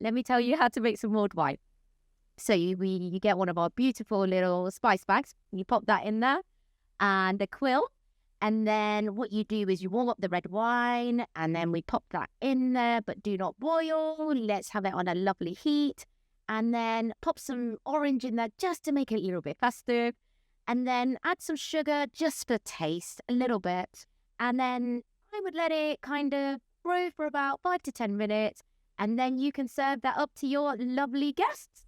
let me tell you how to make some mulled wine. So you get one of our beautiful little spice bags. You pop that in there and a quill. And then what you do is you warm up the red wine and then we pop that in there, but do not boil. Let's have it on a lovely heat. And then pop some orange in there just to make it a little bit festive. And then add some sugar just for taste, a little bit. And then I would let it kind of brew for about 5 to 10 minutes. And then you can serve that up to your lovely guests.